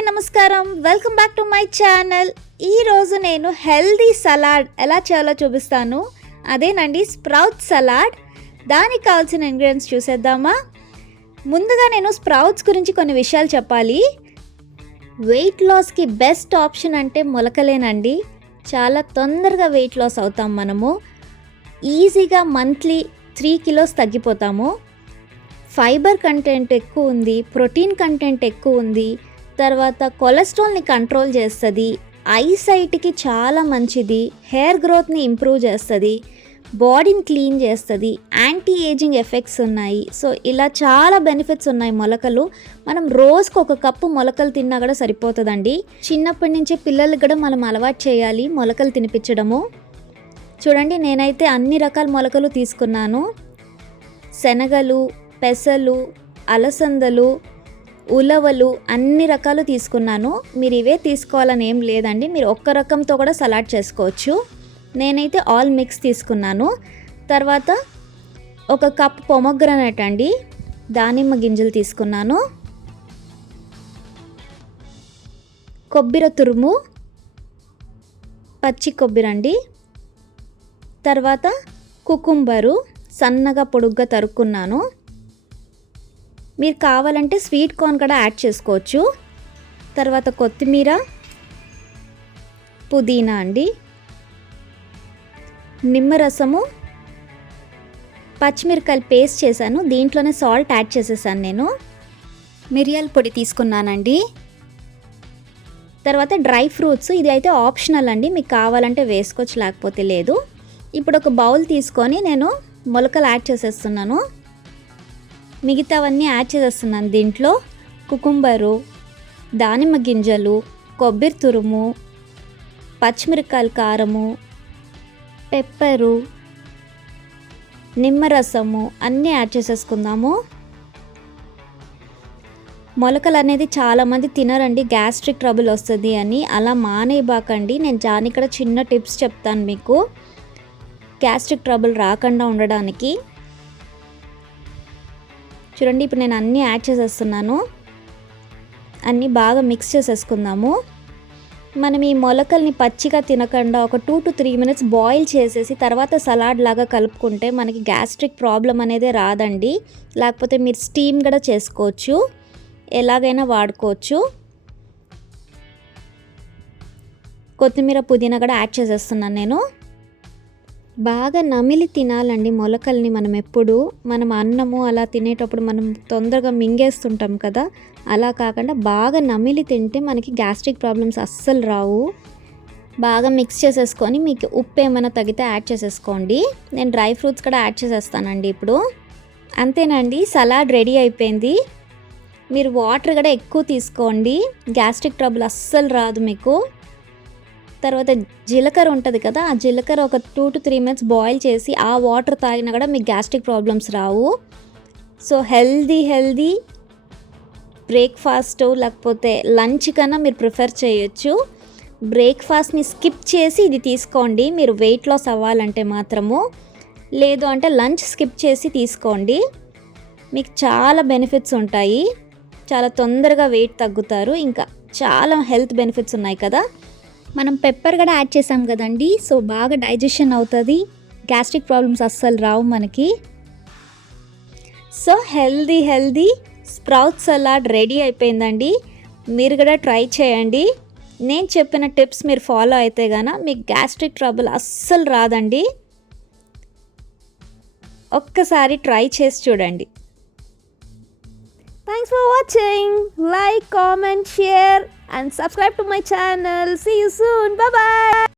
అందరికీ నమస్కారం. Welcome back to my channel ఈరోజు నేను హెల్దీ సలాడ్ ఎలా చేయాలో చూపిస్తాను. అదేనండి స్ప్రౌట్ సలాడ్ దానికి కావాల్సిన ఇంగ్రీడియంట్స్ చూసేద్దామా? ముందుగా నేను స్ప్రౌట్స్ గురించి కొన్ని విషయాలు చెప్పాలి. వెయిట్ లాస్కి బెస్ట్ ఆప్షన్ అంటే మొలకలేనండి. చాలా తొందరగా వెయిట్ లాస్ అవుతాం మనము. ఈజీగా మంత్లీ త్రీ కిలోస్ తగ్గిపోతాము. ఫైబర్ కంటెంట్ ఎక్కువ ఉంది ప్రోటీన్ కంటెంట్ ఎక్కువ ఉంది. తర్వాత కొలెస్ట్రాల్ని కంట్రోల్ చేస్తుంది. ఐసైట్కి చాలా మంచిది. హెయిర్ గ్రోత్ని ఇంప్రూవ్ చేస్తుంది. బాడీని క్లీన్ చేస్తుంది. యాంటీ ఏజింగ్ ఎఫెక్ట్స్ ఉన్నాయి. సో ఇలా చాలా బెనిఫిట్స్ ఉన్నాయి మొలకలు. మనం రోజుకు ఒక కప్పు మొలకలు తిన్నా కూడా సరిపోతుందండి. చిన్నప్పటి నుంచే పిల్లలకి కూడా మనం అలవాటు చేయాలి మొలకలు తినిపించడము. చూడండి నేనైతే అన్ని రకాల మొలకలు తీసుకున్నాను. శనగలు పెసలు అలసందలు ఉలవలు అన్ని రకాలు తీసుకున్నాను. మీరు ఇవే తీసుకోవాలని ఏం లేదండి. మీరు ఒక్క రకంతో కూడా సలాడ్ చేసుకోవచ్చు. నేనైతే ఆల్ మిక్స్ తీసుకున్నాను. తర్వాత ఒక కప్ పొమగ్రనట్ అండి. దానిమ్మ గింజలు తీసుకున్నాను. కొబ్బరి తురుము పచ్చి కొబ్బరి అండి. తర్వాత కుకుంబరు సన్నగా పొడుగ్గా తరుక్కున్నాను. మీరు కావాలంటే స్వీట్ కార్న్ కూడా యాడ్ చేసుకోవచ్చు. తర్వాత కొత్తిమీర పుదీనా అండి నిమ్మరసము పచ్చిమిరకాయలు పేస్ట్ చేశాను. దీంట్లోనే సాల్ట్ యాడ్ చేసేసాను నేను. మిరియాల పొడి తీసుకున్నానండి. తర్వాత డ్రై ఫ్రూట్స్ ఇది అయితే ఆప్షనల్ అండి. మీకు కావాలంటే వేసుకోవచ్చు లేకపోతే లేదు. ఇప్పుడు ఒక బౌల్ తీసుకొని నేను మొలకలు యాడ్ చేసేస్తున్నాను. మిగతావన్నీ యాడ్ చేసేస్తున్నాను. దీంట్లో కుకుంబరు దానిమ్మ గింజలు కొబ్బరి తురుము పచ్చిమిరకాయల కారము పెప్పరు నిమ్మరసము అన్నీ యాడ్ చేసేసుకుందాము. మొలకలు అనేది చాలామంది తినరండి గ్యాస్ట్రిక్ ట్రబుల్ వస్తుంది అని. అలా మానేయబాకండి. నేను దాని ఇక్కడ చిన్న టిప్స్ చెప్తాను మీకు. గ్యాస్ట్రిక్ ట్రబుల్ రాకుండా ఉండడానికి చూడండి ఇప్పుడు నేను అన్నీ యాడ్ చేసేస్తున్నాను. అన్నీ బాగా మిక్స్ చేసేసుకుందాము. మనం ఈ మొలకల్ని పచ్చిగా తినకుండా ఒక two to three minutes boil చేసేసి తర్వాత సలాడ్ లాగా కలుపుకుంటే మనకి గ్యాస్ట్రిక్ ప్రాబ్లం అనేది రాదండి. లేకపోతే మీరు స్టీమ్ కూడా చేసుకోవచ్చు. ఎలాగైనా వాడుకోవచ్చు. కొత్తిమీర పుదీనా కూడా యాడ్ చేసేస్తున్నాను నేను. బాగా నమిలి తినాలండి మొలకల్ని మనం ఎప్పుడు. మనం అన్నము అలా తినేటప్పుడు మనం తొందరగా మింగేస్తుంటాం కదా. అలా కాకుండా బాగా నమిలి తింటే మనకి గ్యాస్ట్రిక్ ప్రాబ్లమ్స్ అస్సలు రావు. బాగా మిక్స్ చేసేసుకొని మీకు ఉప్పు ఏమైనా తగితే యాడ్ చేసేసుకోండి. నేను డ్రై ఫ్రూట్స్ కూడా యాడ్ చేసేస్తానండి ఇప్పుడు. అంతేనండి సలాడ్ రెడీ అయిపోయింది. మీరు వాటర్ కూడా ఎక్కువ తీసుకోండి. గ్యాస్ట్రిక్ ట్రబుల్ అస్సలు రాదు మీకు. తర్వాత జీలకర్ర ఉంటుంది కదా ఆ జీలకర్ర ఒక two to three minutes boil చేసి ఆ వాటర్ తాగినా కూడా మీకు గ్యాస్ట్రిక్ ప్రాబ్లమ్స్ రావు. సో హెల్దీ హెల్దీ బ్రేక్ఫాస్ట్ లేకపోతే లంచ్ కన్నా మీరు ప్రిఫర్ చేయొచ్చు. బ్రేక్ఫాస్ట్ని స్కిప్ చేసి ఇది తీసుకోండి మీరు వెయిట్ లాస్ అవ్వాలంటే మాత్రము. లేదు అంటే లంచ్ స్కిప్ చేసి తీసుకోండి. మీకు చాలా బెనిఫిట్స్ ఉంటాయి. చాలా తొందరగా వెయిట్ తగ్గుతారు. ఇంకా చాలా హెల్త్ బెనిఫిట్స్ ఉన్నాయి కదా. మనం పెప్పర్ కూడా యాడ్ చేసాం కదండి. సో బాగా డైజెషన్ అవుతుంది. గ్యాస్ట్రిక్ ప్రాబ్లమ్స్ అస్సలు రావు మనకి. So healthy healthy sprout salad ready అయిపోయిందండి. మీరు కూడా ట్రై చేయండి. నేను చెప్పిన టిప్స్ మీరు ఫాలో అయితే గాన మీకు గ్యాస్ట్రిక్ ట్రబుల్ అస్సలు రాదండి. ఒక్కసారి ట్రై చేసి చూడండి. Thanks for watching. Like, comment, share and subscribe to my channel. See you soon. Bye bye.